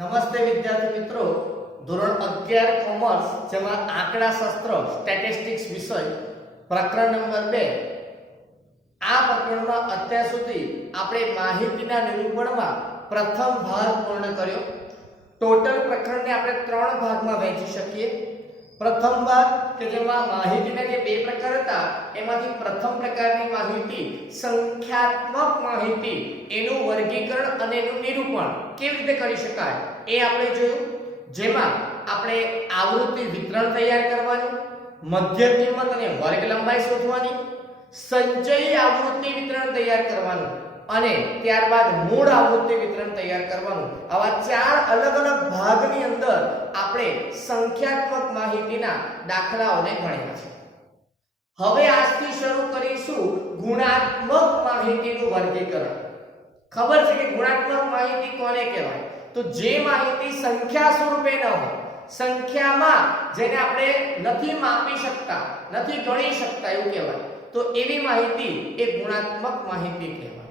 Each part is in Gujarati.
નમસ્તે વિદ્યાર્થી મિત્રો, ધોરણ 11 કોમર્સ જેમાં આંકડાશાસ્ત્ર સ્ટેટિસ્ટિક્સ વિષય પ્રકરણ નંબર 2. આ પ્રકરણમાં અત્યાર સુધી આપણે માહિતીના નિરૂપણમાં પ્રથમ ભાગ પૂર્ણ કર્યો. ટોટલ પ્રકરણને આપણે 3 ભાગમાં વહેંચી શકીએ. પ્રથમ ભાગ કે જેમાં માહિતીના જે બે પ્રકાર હતા એમાંથી પ્રથમ પ્રકારની માહિતી સંખ્યાત્મક માહિતી, એનું વર્ગીકરણ અને એનું નિરૂપણ કેવી રીતે કરી શકાય એ આપણે જોયું. જેમાં આપણે આવૃત્તિ વિતરણ તૈયાર કરવાનું, મધ્ય કિંમત અને વર્ગ લંબાઈ શોધવાની, સંચયી આવૃત્તિ વિતરણ તૈયાર કરવાનું અને ત્યારબાદ મૂળ આવૃત્તિ વિતરણ તૈયાર કરવાનું. આવા 4 અલગ અલગ ભાગની અંદર આપણે સંખ્યાત્મક માહિતીના દાખલાઓને ગણ્યા છે. હવે આજથી શરૂ કરીશું ગુણાત્મક માહિતીનું વર્ગીકરણ. ખબર છે કે ગુણાત્મક માહિતી કોને કહેવાય? તો જે માહિતી સંખ્યા સ્વરૂપે ન હોય, સંખ્યામાં જેને આપણે નથી માપી શકતા, નથી ગણી શકતા એવું કહેવાય, તો એવી માહિતી એ ગુણાત્મક માહિતી કહેવાય.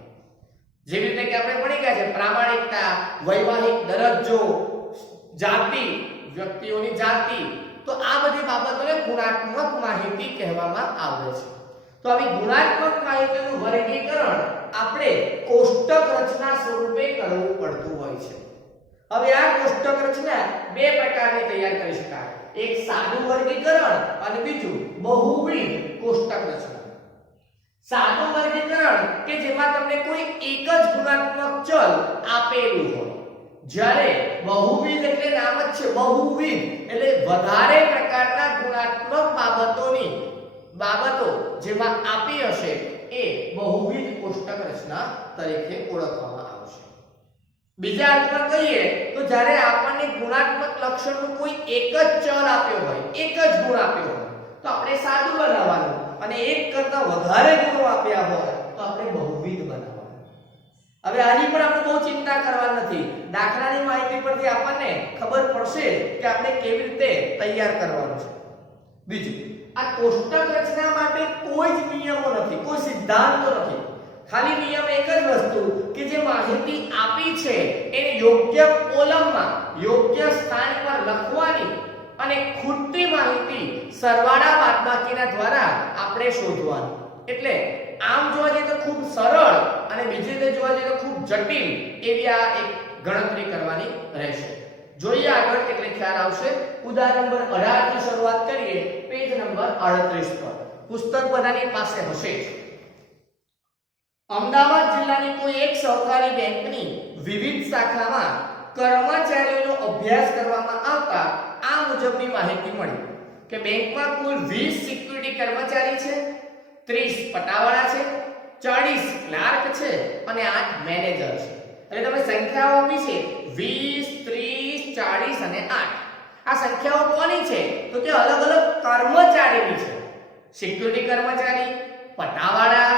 જેવી રીતે કે આપણે ભણી ગયા છે પ્રામાણિકતા, વૈવાહિક દરજ્જો, જાતિ, વ્યક્તિઓની જાતિ, તો આ બધી બાબતોને ગુણાત્મક માહિતી કહેવામાં આવે છે. તો આવી ગુણાત્મક માહિતીનું વર્ગીકરણ આપણે કોષ્ટક રચના સ્વરૂપે કરવું પડતું હોય છે. હવે આ કોષ્ટક રચના બે પ્રકારની તૈયાર કરી શકાય. એક સાદું વર્ગીકરણ અને બીજું બહુવિધ કોષ્ટક રચના. સાદું વર્ગીકરણ કે જેમાં તમને કોઈ એક જ ગુણાત્મક ચલ આપેલું હોય, જ્યારે બહુવિધ એટલે નામ જ છે બહુવિધ, એટલે વધારે પ્રકારના ગુણાત્મક બાબતો જેમાં આપી હશે એ બહુવિધ કોષ્ટક રચના તરીકે ઓળખવામાં આવશે. બીજા અર્થમાં કહીએ તો જ્યારે આપણને ગુણાત્મક લક્ષણનું કોઈ એક જ ચલ આપ્યો હોય, એક જ ગુણ આપ્યો હોય, તો આપણે સાદું બનાવવાનું, અને એક કરતા વધારે ગુણો આપ્યા હોય તો આપણે બહુવિધ બનાવવાનું. હવે આની પણ આપણે બહુ ચિંતા કરવાની નથી. દાખલાની માહિતી પરથી આપણને ખબર પડશે કે આપણે કેવી રીતે તૈયાર કરવાનું છે. બીજું, આ કોષ્ટક રચના માટે કોઈ જ નિયમો નથી, કોઈ સિદ્ધાંતો નથી. ખાલી નિયમ એક જ વસ્તુ કે જે માહિતી આપી છે એને યોગ્ય કોલમમાં, યોગ્ય સ્થાન પર લખવાની અને ખૂટતી માહિતી સરવાળા બાદબાકીના દ્વારા આપણે શોધવાની. એટલે આમ જોવા જઈએ તો ખૂબ સરળ અને બીજી રીતે જોવા જઈએ તો ખૂબ જટિલ એવી આ એક ગણતરી કરવાની રહેશે. જોઈએ આગળ એટલે ખ્યાલ આવશે. ઉદાહરણ નંબર 18 થી શરૂઆત કરીએ, પેજ નંબર 38 પર. પુસ્તક બધાની પાસે હશે. અમદાવાદ જિલ્લાની કોઈ એક સહકારી બેંકની વિવિધ શાખામાં કર્મચારીઓનો અભ્યાસ કરવામાં આવતા આ મુજબની માહિતી મળી કે બેંકમાં કુલ 20 સિક્યુરિટી કર્મચારી છે, 30 પટાવાળા છે, 40 ક્લાર્ક છે અને 8 મેનેજર છે. એટલે તમે સંખ્યાઓ આપી છે 20, 30, 40 અને 8. આ સંખ્યાઓ કોની છે? તો કે અલગ અલગ કર્મચારીની છે. સિક્યુરિટી કર્મચારી, પટાવાળા,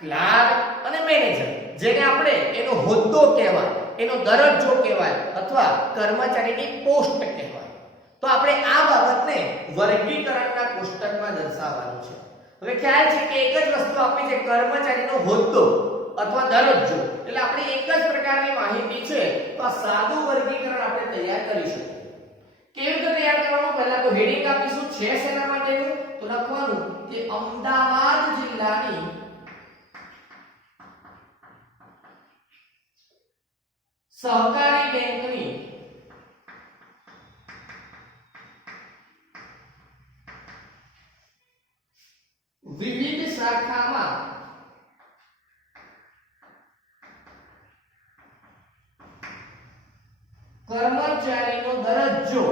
ક્લાર્ક અને મેનેજર, જેને આપણે એનો હોદ્દો કહેવાય, એનો દરજ્જો કહેવાય અથવા કર્મચારીની પોસ્ટ કહેવાય. તો આપણે આ બાબતને વર્ગીકરણના કોષ્ટકમાં દર્શાવવાનું છે. હવે ખ્યાલ છે કે એક જ વસ્તુ આપી છે, કર્મચારીનો હોદ્દો અથવા દરજ્જો, એટલે આપણે એક જ પ્રકારની માહિતી છે. તો આ સાદું વર્ગીકરણ આપણે તૈયાર કરી શકીએ. કેવી રીતે તૈયાર કરવાનું? પહેલા તો હેડિંગ આપીશું છે શેના માટેનું, તો લખવાનું કે અમદાવાદ જિલ્લાની સહકારી બેંકની વિવિધ શાખામાં કર્મચારીનો દરજ્જો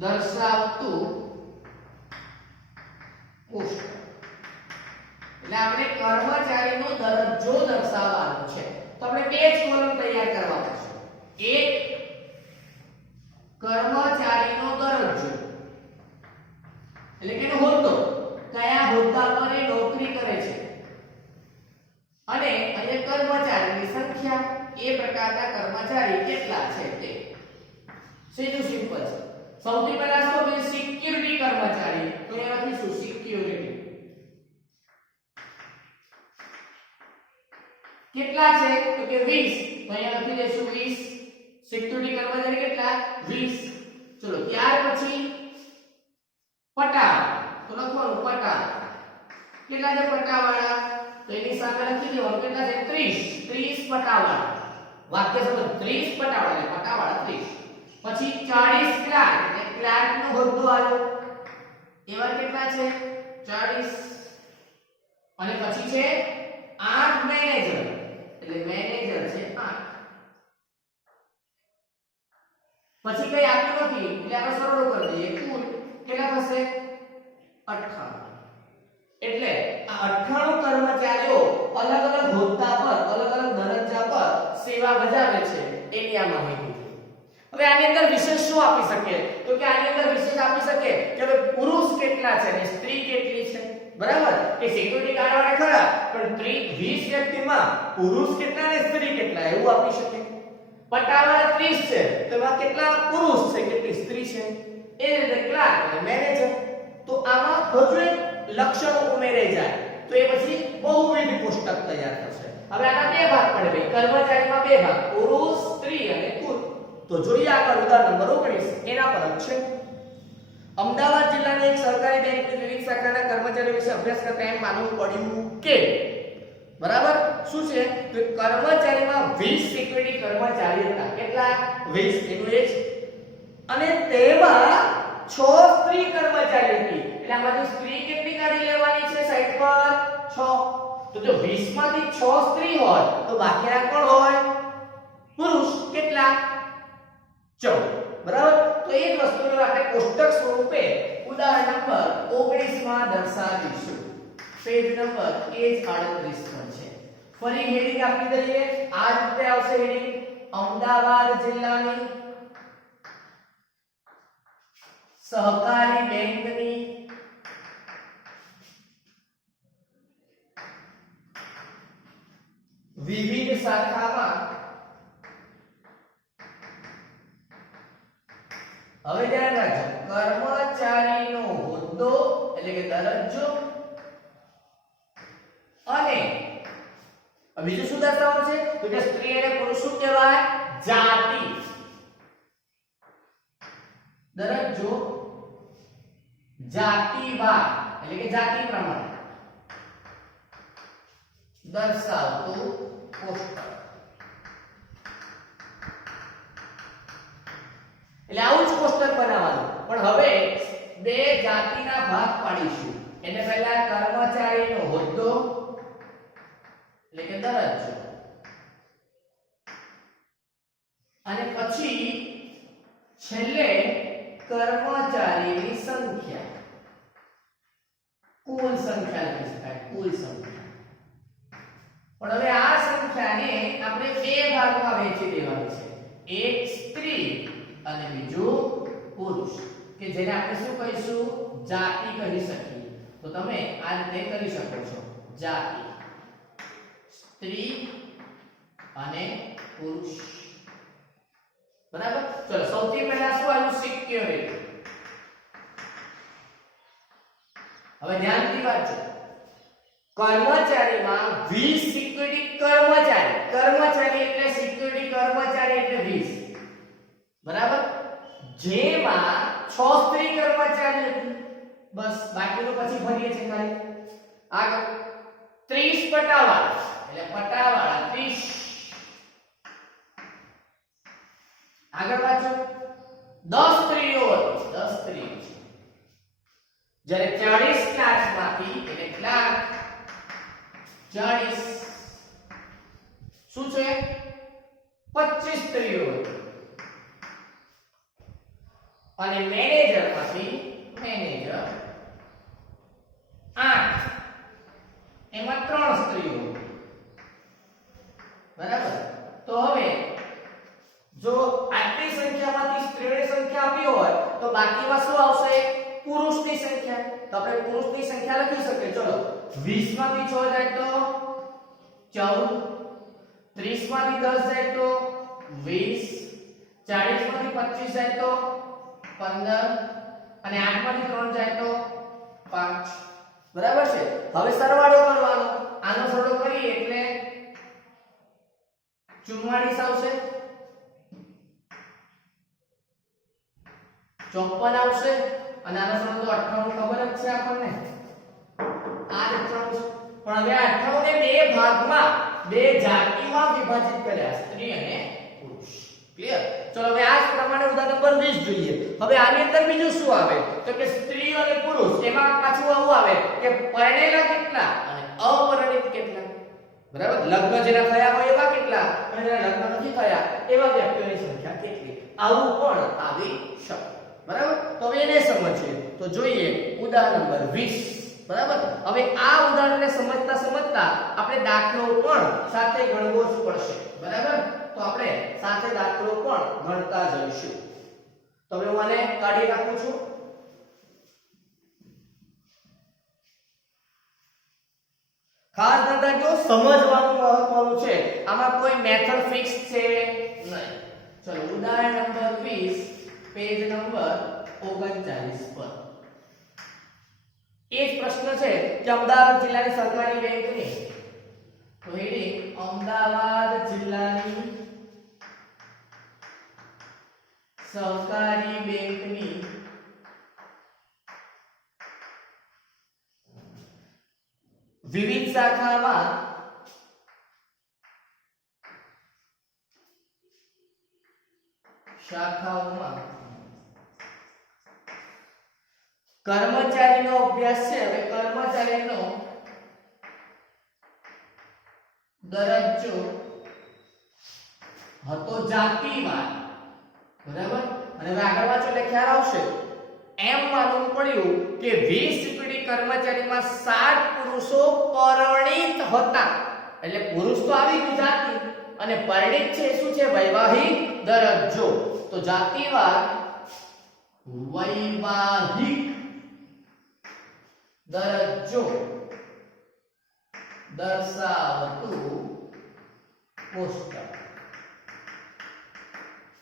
દર્શાવતું કોષ્ટક. એટલે આપણે કર્મચારીનો દરજ્જો દર્શાવવાનો છે. તો આપણે બે જ કોલમ તૈયાર કરવા પડશે. એક કર્મચારીનો દરજ્જો એટલે કે એનો હોદ્દો, કયા હોદ્દા પર એ નોકરી કરે છે, અને અહીંયા કર્મચારીની સંખ્યા, એ પ્રકારના કર્મચારી કેટલા છે તે. સીધું સિમ્પલ છે. સૌથી પહેલા શું કે સિક્યુરિટી કર્મચારી, તો એમાંથી શું સિક્યુરિટી કેટલા છે તો કે 20 તો અહીંયા લખી દઈશું 20 સિક્યુરિટી કર્મચારી કેટલા 20 ચલો ત્યાર પછી પટા તો લખવાનું પટા કેટલા છે પટાવાળા તો એની સામે લખી દેવાનું કેટલા છે 30 પટાવાળા વાક્ય સમજ 30 પટાવાળા એટલે પટાવાળા 30 પછી 40 ક્લાર્ક એટલે ક્લાર્ક નો હોદ્દો આવ્યો એવા કેટલા છે 40 અને પછી છે 8 મેનેજર એટલે મેનેજર છે 8 પછી કઈ આપ્યું નથી એટલે આપણે સરળ કરી દઈએ કુલ કેટલા થશે 58 એટલે આ 98 કર્મચારીઓ અલગ અલગ હોદ્દા પર અલગ અલગ દરજ્જા પર સેવા બજાવે છે એની આ માહિતી હવે આની અંદર વિશેષ શું આપી શકે તો કે આની અંદર વિશેષ આપી શકે કે હવે પુરુષ કેટલા છે અને સ્ત્રી કેટલી છે બરાબર કે સિક્યુરિટી ગાર્ડ વાળા ખરા પણ 20 વ્યક્તિમાં પુરુષ કેટલા અને સ્ત્રી કેટલા એવું આપી શકે પટાવાળા 30 છે તો એમાં કેટલા પુરુષ છે કેટલી સ્ત્રી છે એ રીતે ક્લાર્ક અને મેનેજર તો આમાં હજુ એક લક્ષણો ઉમેરાઈ જાય તો એ પછી બહુવિધ કોષ્ટક તૈયાર થશે હવે આના બે ભાગ પડે ભાઈ કર્મચારીમાં બે ભાગ પુરુષ સ્ત્રી અને કુલ તો જોઈએ આગળ ઉદાહરણ નંબર 19 એના પર છે અમદાવાદ જિલ્લાની એક સરકારી બેંકની વિવિધ શાખાના કર્મચારીઓ વિશે અભ્યાસ કરતા એમ માનવું પડ્યું કે બરાબર શું છે તો કર્મચારીમાં 20 સિક્યુરિટી કર્મચારી હતા કેટલા 20 એનું એ અને તેમાં 6 સ્ત્રી કર્મચારી હતી એટલે આમાંથી સ્ત્રી કેટલી કાઢી લેવાની છે સાઈડ પર 6 તો જો 20 માંથી 6 સ્ત્રી હોય તો બાકીના કોણ હોય પુરુષ કેટલા 14 બરાબર તો એ જ વસ્તુને આપણે કોષ્ટક સ્વરૂપે ઉદાહરણ નંબર 19 માં દર્શાવીશું પેજ નંબર એ જ 38 પર છે ફરી હેડિંગ આપી દઈએ આ રીતે આવશે હેડિંગ અમદાવાદ જિલ્લાની સહકારી બેંકની વિવિધ શાખામાં હવે ધ્યાન રાખજો કર્મચારીનો હોદ્દો એટલે કે દરજ્જો અને બીજું શું દર્શાવવાનું છે તો કે સ્ત્રી અને પુરુષ શું કહેવાય જાતિ દરજ્જો જાતિવાદ એટલે કે જાતિ પ્રમાણે દર્શાવતું કોષ્ટક એટલે આવું જ કોષ્ટક બનાવવાનું પણ હવે બે જાતિના ભાગ પાડીશું એટલે પહેલા કર્મચારીનો હોદ્દો એટલે કે દરજ્જો અને પછી છેલ્લે કર્મચારીની સંખ્યા કુલ સંખ્યા લખી શકાય કુલ સંખ્યા પણ હવે આ સંખ્યાને આપણે બે ભાગમાં વહેંચી દેવાની છે એક સ્ત્રી અને બીજું પુરુષ કે જેને આપણે શું કહીશું જાતિ કહી શકીએ તો તમે આ રીતે કરી શકો છો જાતિ સ્ત્રી અને પુરુષ બરાબર ચલો સૌથી પહેલા શું આવ્યું સિક્યુરિટી હવે ધ્યાનથી વાંચો કર્મચારીમાં 20 સિક્યુરિટી કર્મચારી એટલે સિક્યુરિટી કર્મચારી એટલે 20 બરાબર જેમાં 6 સ્ત્રી કર્મચારી હતી બસ બાકીનું પછી ભરીએ છે ખાલી આગળ 30 પટાવાળા એટલે પટાવાળા 30 આગળ વાંચો 10 સ્ત્રીઓ હતી 10 સ્ત્રીઓ જ્યારે 40 ક્લાસમાંથી એટલે ક્લાર્ક 40 શું છે 25 સ્ત્રીઓ હતી અને મેનેજર માંથી મેનેજર 8 એમાં 3 સ્ત્રીઓ બરાબર તો હવે જો આટલી સંખ્યામાંથી સ્ત્રીઓની સંખ્યા આપી હોય તો બાકીમાં શું આવશે પુરુષની સંખ્યા તો આપણે પુરુષની સંખ્યા લખી શકીએ ચલો 20 માંથી 6 જાય તો 14 30 માંથી 10 જાય તો 20 40 માંથી 25 જાય તો 15 અને 8 માંથી 3 જાય તો 5 બરાબર છે હવે સરવાળો કરવાનો આનો સરવાળો કરીએ એટલે 44 આવશે, 54 આવશે અને આનો સરવાળો 98 ખબર જ છે આપણને, આ 98 છે. પણ હવે આ 98 ને બે ભાગમાં બે જાતિમાં વિભાજિત કર્યા, સ્ત્રી અને પુરુષ. ક્લિયર? ચલો હવે આ જ પ્રમાણે ઉદાહરણ નંબર 20 જોઈએ. હવે આની અંદર બીજું શું આવે તો કે સ્ત્રી અને પુરુષ, એમાં પાછું આવું આવે કે પરણેલા કેટલા અને અપરિણિત કેટલા. બરાબર? લગ્ન જેના થયા હોય એવા કેટલા અને જેના લગ્ન નથી થયા એવા વ્યક્તિઓની સંખ્યા કેટલી, આવું પણ આવી શકે. બરાબર? તો હવે એને સમજીએ. તો જોઈએ ઉદાહરણ નંબર 20. બરાબર? હવે આ ઉદાહરણને સમજતા આપણે દાખલો પણ સાથે ગણવો જ પડશે. બરાબર? તો આપણે સાથે દાખલો પણ ગણતા જઈશું. તો હવે હું આને કાઢી નાખું છું. ખાસ ધ્યાન રાખજો, સમજવાનું મહત્વનું છે. આમાં કોઈ મેથડ ફિક્સ છે નહીં. ચલો ઉદાહરણ નંબર 20 પેજ નંબર 39 પર એક પ્રશ્ન છે કે અમદાવાદ જિલ્લાની સરકારી બેંકની, તો હેડિંગ અમદાવાદ જિલ્લાની સહકારી બેંકની વિવિધ શાખામાં કર્મચારીનો અભ્યાસ છે. હવે કર્મચારીનો દરજ્જો હતો જાતિવાદ. બરાબર? અને હવે આગળ વાંચો એટલે ખ્યાલ આવશે. એમ માલુમ પડ્યું કે 20 પીઢી કર્મચારીમાં 60 પુરુષો પરિણીત હતા. એટલે પુરુષ તો આવી ગયું જાતિ, અને પરિણીત છે શું છે? વૈવાહિક દરજ્જો. તો જાતિવાદ વૈવાહિક દરજ્જો દર્શાવતું કોષ્ટક.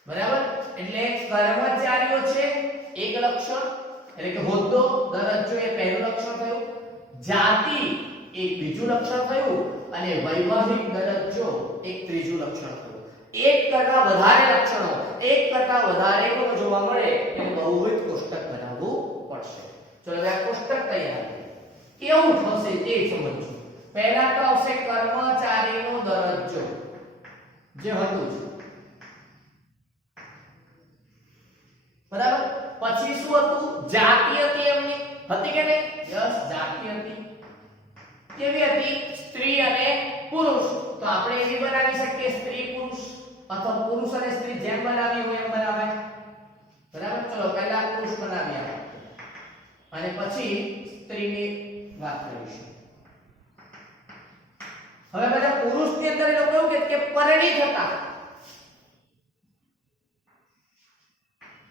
બરાબર? એટલે કર્મચારીઓ છે એક લક્ષણ, એટલે કે હોદ્દો, દરજ્જો એ પહેલું લક્ષણ થયું, જાતિ એક બીજું લક્ષણ થયું અને વૈવાહિક દરજ્જો એક ત્રીજું લક્ષણ થયું. એક કરતા વધારે લક્ષણો, એક કરતા વધારે ગુણ જોવા મળે એટલે બહુવિધ કોષ્ટક બનાવવું પડશે. ચલો હવે આ કોષ્ટક તૈયાર કેવું થશે તે સમજો. પહેલા તો આવશે કર્મચારીનો દરજ્જો જે હતું જ. બરાબર? પછી શું હતું? જાતિ હતી એમની, હતી કે નહીં? યસ, જાતિ હતી. કેવી હતી? સ્ત્રી અને પુરુષ. તો આપણે એવી બનાવી શકીએ સ્ત્રી પુરુષ, અથવા પુરુષ અને સ્ત્રી જેમ બનાવી હોય એમ બનાવાય. બરાબર? ચલો પહેલા પુરુષ બનાવી આપણે અને પછી સ્ત્રીની વાત કરીશું. હવે બધા પુરુષની અંદર એ લોકો એવું કે પરિણીત હતા.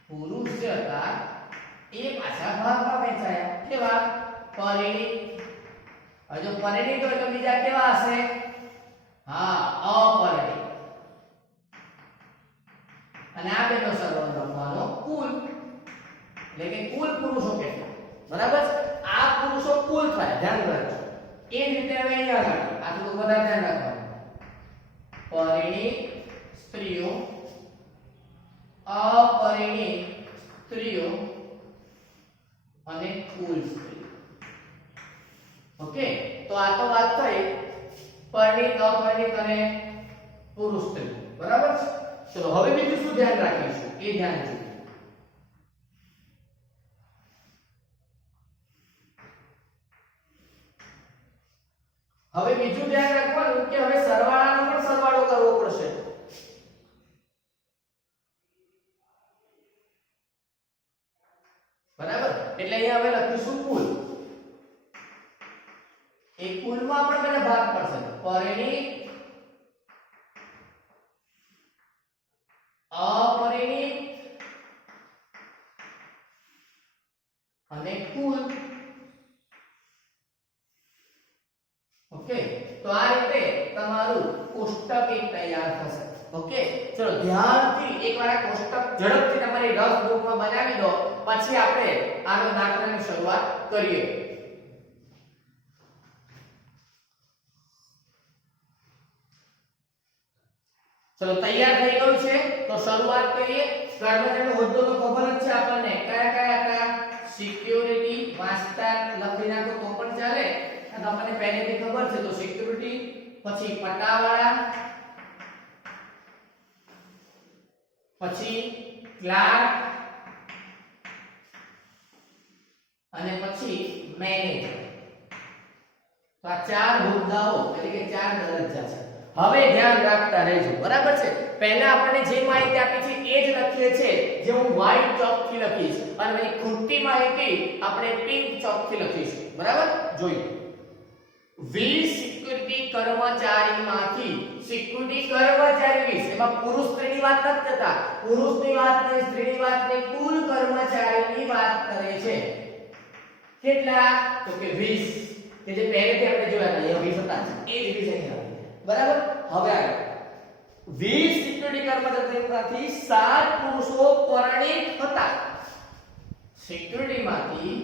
પુરુષ જે હતા એ પાછા ભાગમાં વહેંચાયા. કેવા? પરિણીત. હવે જો પરિણીત હોય તો બીજા કેવા હશે? હા, અપરિણીત. અને આ બેનો સરવાળો લખવાનો કુલ, એટલે કે કુલ પુરુષો કેટલા. બરાબર? આ પુરુષો કુલ થાય, ધ્યાન રાખજો. એ જ રીતે હવે અહીંયા આગળ આ થોડું વધારે ધ્યાન રાખવાનું. પરિણીત સ્ત્રીઓ, અપરિણીત સ્ત્રીઓ અને કુલ સ્ત્રીઓ. ઓકે? તો આ તો વાત થઈ પરિણીત, અપરિણીત અને પુરુષ સ્ત્રીઓ. બરાબર છે? ચલો હવે બીજું શું ધ્યાન રાખીશું એ ધ્યાન જોઈએ. હવે બીજું ધ્યાન રાખવાનું કે હવે સરવાળાનો પણ સરવાળો કરવો પડશે. બરાબર? એટલે અહીંયા હવે લખીશું કુલ. એ કુલમાં પણ મને ભાગ પડશે. પરિણીત, અપરિણીત અને કુલ. ઓકે? તો આ રીતે તમારું કોષ્ટક એક તૈયાર થશે. ઓકે? ચલો ધ્યાનથી એકવાર આ કોષ્ટક ઝડપથી તમારી રફ બુકમાં બનાવી દો, પછી આપણે આનો દાખલાની શરૂઆત કરીએ. ચલો તૈયાર થઈ ગયું છે તો શરૂઆત કરીએ કર્મચારીનો હોદ્દો તો ખબર જ છે આપણને કયા કયા હતા સિક્યુરિટી વાંચતા લખી નાખો તો પણ ચાલે આ તો આપણને પહેલેથી ખબર છે તો સિક્યુરિટી પછી પટાવાળા પછી ક્લાર્ક અને પછી મેનેજર તો આ ચાર હોદ્દાઓ એટલે કે ચાર દરજ્જા છે હવે ધ્યાન રાખતા રહેજો બરાબર છે પહેલા આપણને જે માહિતી આપી છે એ જ લખીએ છે જે હું વ્હાઈટ ચોક થી લખીશ અને પછી ખોટી માહિતી આપણે પિંક ચોક થી લખીશું બરાબર જોઈએ 20 સિક્યુરિટી કર્મચારીમાંથી સિક્યુરિટી કર્મચારી 20 એમાં પુરુષ સ્ત્રીની વાત નથી કરતા પુરુષની વાત નહીં સ્ત્રીની વાત નહીં કુલ કર્મચારીની વાત કરે છે કેટલા તો કે 20 કે જે પહેલેથી આપણે જોયા હતા એ 20 હતા એ જ 20 અહીં આવે બરાબર હવે આગળ 20 સિક્યુરિટી કર્મચારીમાંથી 7 પુરુષો પરિણીત હતા સિક્યુરિટીમાંથી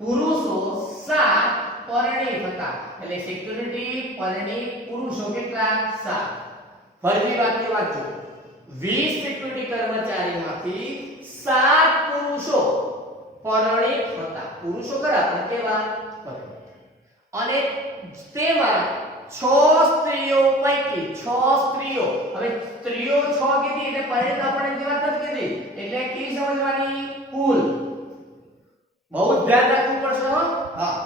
પુરુષો 7 પરિણીત હતા એટલે સિક્યુરિટી પરિણીત પુરુષો કેટલા 7 ફરીથી વાક્ય વાંચો 20 સિક્યુરિટી કર્મચારીમાંથી 7 પુરુષો પરિણીત હતા પુરુષો ખરા પણ કેવા પરિણીત અને તેમાં 6 સ્ત્રીઓ પૈકી 6 સ્ત્રીઓ હવે સ્ત્રીઓ 6 કીધી એટલે પરિણીત આપણે વાત નથી કીધી એટલે કી સમજવાની કુલ બહુ ધ્યાન રાખવું પડશે હા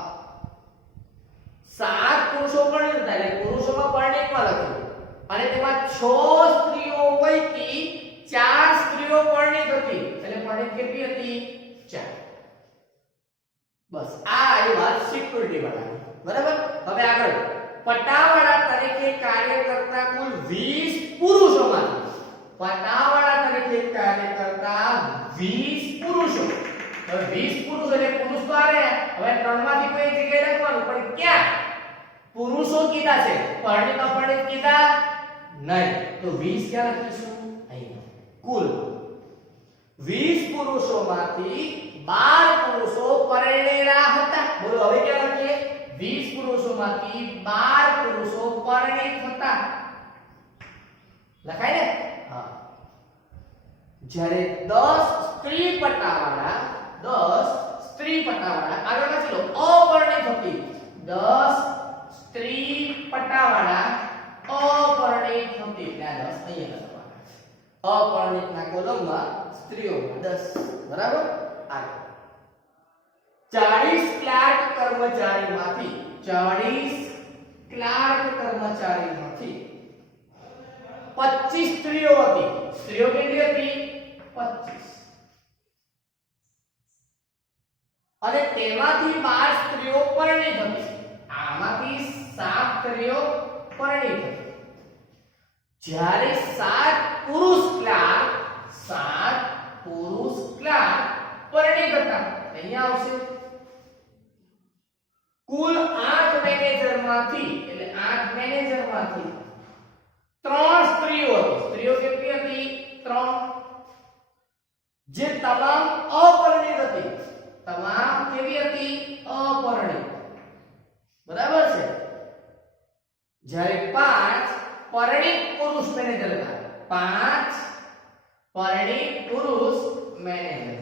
7 પુરુષો પરિણીત હતા એટલે પુરુષોમાં પરિણીતમાં લખ્યું અને તેમાં 6 સ્ત્રીઓ પૈકી 4 સ્ત્રીઓ પરિણીત હતી એટલે પરિણીત કેટલી હતી 4 બસ આ એ વાત સિક્યુરિટી વાળાની બરાબર હવે આગળ પટાવાળા તરીકે કાર્ય કરતા કુલ 20 પુરુષોમાંથી પટાવાળા તરીકે કાર્ય કરતા 20 પુરુષો હવે 20 પુરુષો એટલે પુરુષ તો આવે હવે ત્રણમાંથી કોઈ જગ્યાએ લખવાનું પણ ક્યાં પુરુષો કીધા છે પરિણીત અપરિણીત કીધા નહીં તો 20 ક્યાં લખીશું અહીં કુલ 20 પુરુષોમાંથી 12 પુરુષો પરણેલા હતા બોલો હવે ક્યાં લખીએ 20 પુરુષોમાંથી 12 પુરુષો પરિણીત હતા લખાય ને હા જ્યારે 10 સ્ત્રી પટાવાળા આગળ વાંચી લો અપરિણીત હતી 10 સ્ત્રી પટાવાળા અપરિણીત હતી એટલે આ 10 અહીંયા લખવાના અપરિણીતના કોલમમાં સ્ત્રીઓમાં 10 બરાબર આગળ 40 ક્લાર્ક કર્મચારીમાંથી 25 સ્ત્રીઓ હતી સ્ત્રીઓ કેટલી હતી 25 અને તેમાંથી 12 સ્ત્રીઓ પરિણીત હતી આમાંથી 7 સ્ત્રીઓ પરિણીત હતી જ્યારે 7 પુરુષ ક્લાર્ક પરિણીત હતા અહીંયા આવશે કુલ 8 મેનેજરમાંથી એટલે 8 મેનેજરમાંથી 3 સ્ત્રીઓ હતી સ્ત્રીઓ કેટલી હતી 3 જે તમામ અપરિણીત હતી તમામ કેવી હતી અપરિણીત બરાબર છે જ્યારે 5 પરિણીત પુરુષ મેનેજર હતા 5 પરિણીત પુરુષ મેનેજર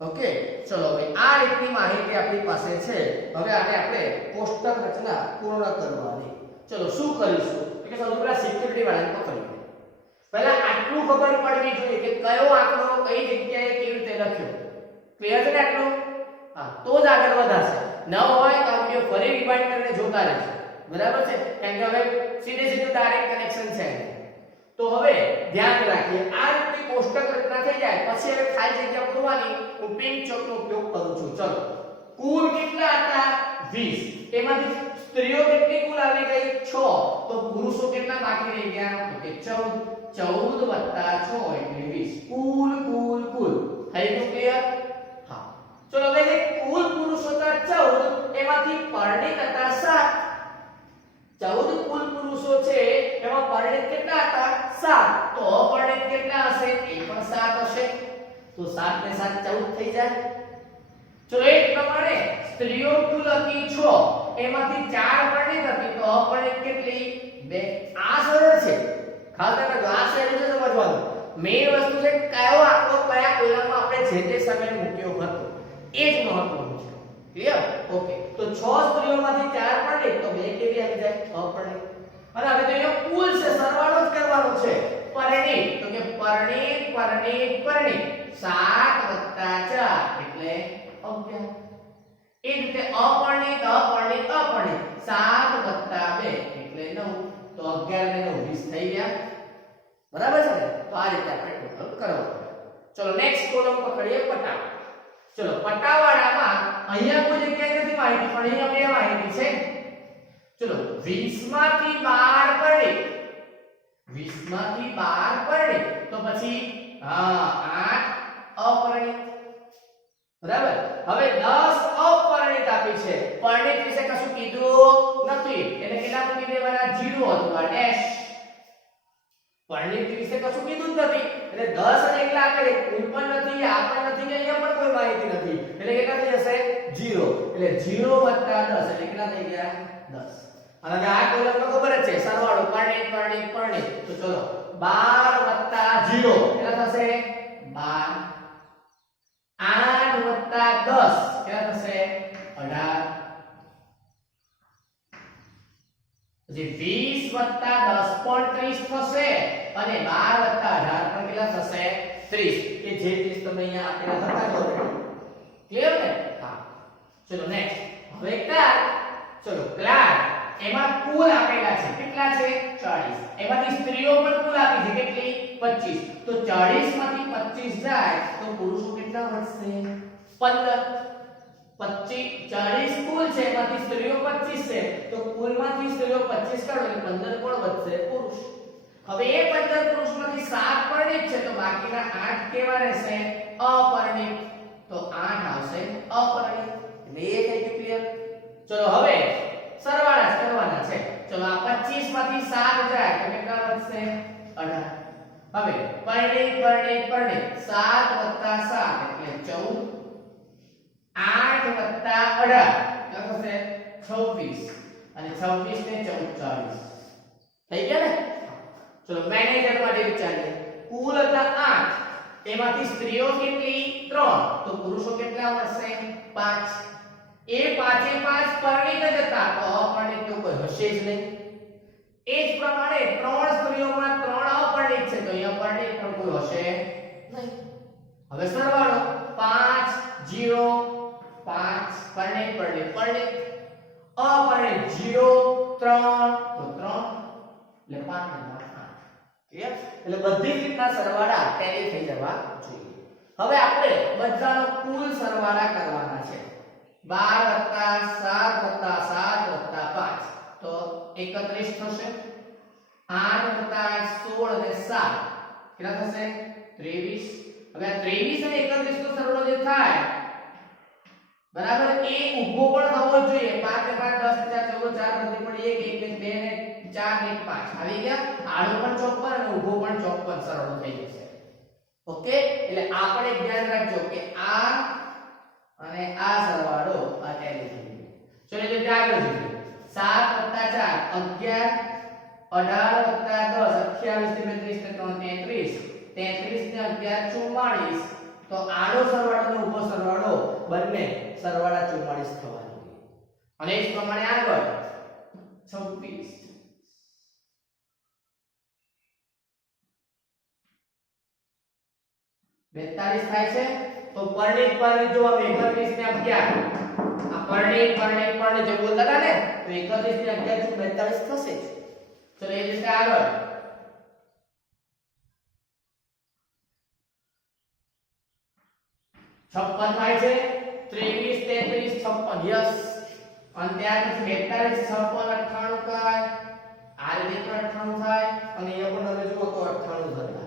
ઓકે ચલો હવે આ રીતની માહિતી આપણી પાસે છે હવે આને આપણે કોષ્ટક રચના પૂર્ણ કરવાની ચલો શું કરીશું કે સૌથી પહેલા સિક્યુરિટી વાળાને પકડીએ પહેલા આટલું ખબર પડવી જોઈએ કે કયો આંકડો કઈ જગ્યાએ કેવી રીતે લખ્યો ક્લિયર છે ને આટલું હા તો જ આગળ વધાશે ન હોય તો આપણે ફરી રિવાઇન્ડ કરીને જોતા રહેજો બરાબર છે કારણ કે હવે સીધે ડાયરેક્ટ કનેક્શન છે તો હવે ધ્યાન રાખીએ આ રીતની કોષ્ટક રચના થઈ જાય પછી હવે ખાલી જગ્યા પૂરવાની હું પિંક ચોકનો ઉપયોગ કરું છું ચલો કુલ કેટલા હતા 20 એમાંથી સ્ત્રીઓ કેટલી કુલ આવી ગઈ 6 તો પુરુષો કેટલા બાકી રહી ગયા તો કે 14 વત્તા 6 એટલે 20 કુલ થઈ ગયું ક્લિયર હા ચલો હવે કુલ પુરુષો હતા 14 એમાંથી પરિણીત હતા 7 14 કુલ પુરુષો છે એમાં પરિણીત કેટલા હતા 7 તો અપરિણીત કેટલા હશે એ પણ 7 હશે તો 7 ને 7 14 થઈ જાય ચલો એક પ્રમાણે સ્ત્રીઓ કુલ હતી 6 એમાંથી 4 પરિણીત હતી તો અપરિણીત કેટલી 2 આ સરળ છે ખાસ ધ્યાન રાખજો, આ શેનું છે સમજવાનું. મેઇન વસ્તુ છે કયો આંકડો કયા કોલમમાં આપણે જે તે સમયે મૂક્યો હતો એ જ મહત્વનું છે. ક્લિયર? ઓકે. તો 6 સ્ત્રીઓમાંથી 4 પરણિત, તો 2 કેવી આવી જાય? અપરણિત. અને હવે તો અહીંયા કુલ છે, સરવાળો જ કરવાનો છે. પરણિત, તો કે પરણિત પરણિત પરણિત 7 + 4 એટલે 11. એ જ રીતે અપરણિત અપરણિત અપરણિત 7 + 2 એટલે 9. તો 11 ને 9 20 થઈ ગયા. બરાબર છે ને? તો આ રીતે આપણે ટોટલ કરવાનું. ચલો નેક્સ્ટ કોલમ પકડીએ પટા. ચલો પટાવાળામાં અહીંયા કોઈ જગ્યાએ નથી માહિતી, પણ અહીંયા બે માહિતી છે. ચલો 20 માંથી 12 પરણિત, 20 માંથી 12 પરણિત, તો પછી 8 અપરણિત. બરાબર. હવે 10 અપરણિત આપી છે. પરણિત વિશે કશું કીધું નથી, એટલે કેટલા મૂકી દેવાના? 0 અથવા ડેશ. પરણિત વિશે કશું કીધું જ નથી, એટલે 10 અને એકલા આપેલ, કુલ પણ નથી, આ પણ નથી, અહીંયા પણ કોઈ માહિતી નથી, એટલે કેટલા થઈ જશે? 0. એટલે 0 + 10 એટલે કેટલા થઈ ગયા? 10. અને આ કોલમ તો ખબર જ છે, સરવાળો પરણિત પરણિત પરણિત. તો ચલો 12 + 0 કેટલા થશે? 12. 8 + 10 કેટલા થશે? 18. પછી 20 + 10 પણ 30 થશે, અને 12 + 18 પણ કેટલા થશે? 30. કે જે 30 તમે અહીંયા આપેલા હતા જ ઓલરેડી. ક્લિયર ને? હા. ચલો નેક્સ્ટ. હવે ક્લાર્ક. ચલો ક્લાર્ક એમાં કુલ આપેલા છે, કેટલા છે? 40. એમાંથી સ્ત્રીઓ પણ કુલ આપી છે, કેટલી? 25. તો 40 માંથી 25 જાય તો પુરુષો કેટલા વધશે? 15. 40 કુલ છે, એમાંથી સ્ત્રીઓ 25 છે, તો કુલમાંથી સ્ત્રીઓ 25 કાઢો એટલે 15 કોણ વધશે? પુરુષ. હવે એ 15 પુરુષમાંથી 7 પરણિત છે, તો બાકીના 8 કેવા રહેશે? અપરણિત. તો 8 આવશે અપરણિત. એટલે એ થઈ ગયું ક્લિયર. ચલો હવે સરવાળા જ કરવાના છે. ચલો આ 25 માંથી 7 જાય તો કેટલા વધશે? 18. હવે પરણિત પરણિત પરણિત 7 + 7 એટલે 14. 8 + 18 કેટલા થશે? 26. અને 26 ને 14 40. થઈ ગયા ને? ચલો મેનેજર માટે વિચારીએ. કુલ હતા 8, એમાંથી સ્ત્રીઓ કેટલી? 3, તો પુરુષો કેટલા મળશે? 5. એ 5 એ 5 પરણિત જ હતા, તો અપરણિત તો કોઈ હશે જ નહીં. એ જ પ્રમાણે 3 સ્ત્રીઓમાં 3 અપરણિત છે, તો અહીંયા પરણિત પણ કોઈ હશે નહીં. હવે સરવાળો 5 0 5 પરણિત પરણિત પરણિત, અપરણિત 0 3 તો 3 એટલે 5 ને 8. ક્લિયર? એટલે બધી જ રીતના સરવાળા ટેલી થઈ જવા જોઈએ. હવે આપણે બધાનો કુલ સરવાળા કરવાના છે. 12 + 7 + 7 + 5 તો 31 થશે. 8 + 8 16 અને 7 કેટલા થશે? 23. હવે આ 23 અને 31 નો સરવાળો જે થાય, બરાબર, એ ઊભો પણ થવો જોઈએ. 5 ને 5 10 4 14 4 બધી પડી 1 1 2 ને 4 ને 5 આવી ગયા. આડો પણ 54 અને ઊભો પણ 54 સરવાળો થઈ જશે. ઓકે? એટલે આપણે ધ્યાન રાખજો કે આ અને આ સરવાળો આ ટેલી થઈ ગયો. ચલો એટલે આગળ જોઈએ. 7 + 4 11, 18 + 10 28 ને 32 ને 3 33, 33 ને 11 44. તો આડો સરવાળો અને ઊભો સરવાળો બંને સરવાળા 44 થવા જોઈએ. અને એ જ પ્રમાણે આગળ 26 42 થાય છે. તો પરણિત પરણિત જો 31 ને 11 આ પરણિત પરણિત પરણિત જે બોલતા હતા ને, તો 31 ને 11 42 થશે. ચલો એ રીતે આગળ 56 થાય છે. 23 33 56 યસ. અને ત્યાર પછી 42 56 98 થાય. આ રીતે પણ 98 થાય, અને અહીંયા પણ તમે જુઓ તો 98 થતા.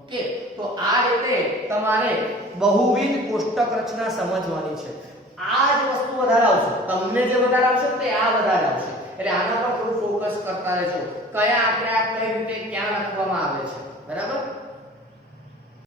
ઓકે? તો આ રીતે તમારે બહુવિધ કોષ્ટક રચના સમજવાની છે. આ જ વસ્તુ વધારે આવશે. તમને જે વધારે આવશે તે આ વધારે આવશે. એટલે આના પર થોડું ફોકસ કરતા રહેજો. કયા આંકડા કઈ રીતે ક્યાં લખવામાં આવે છે. બરાબર?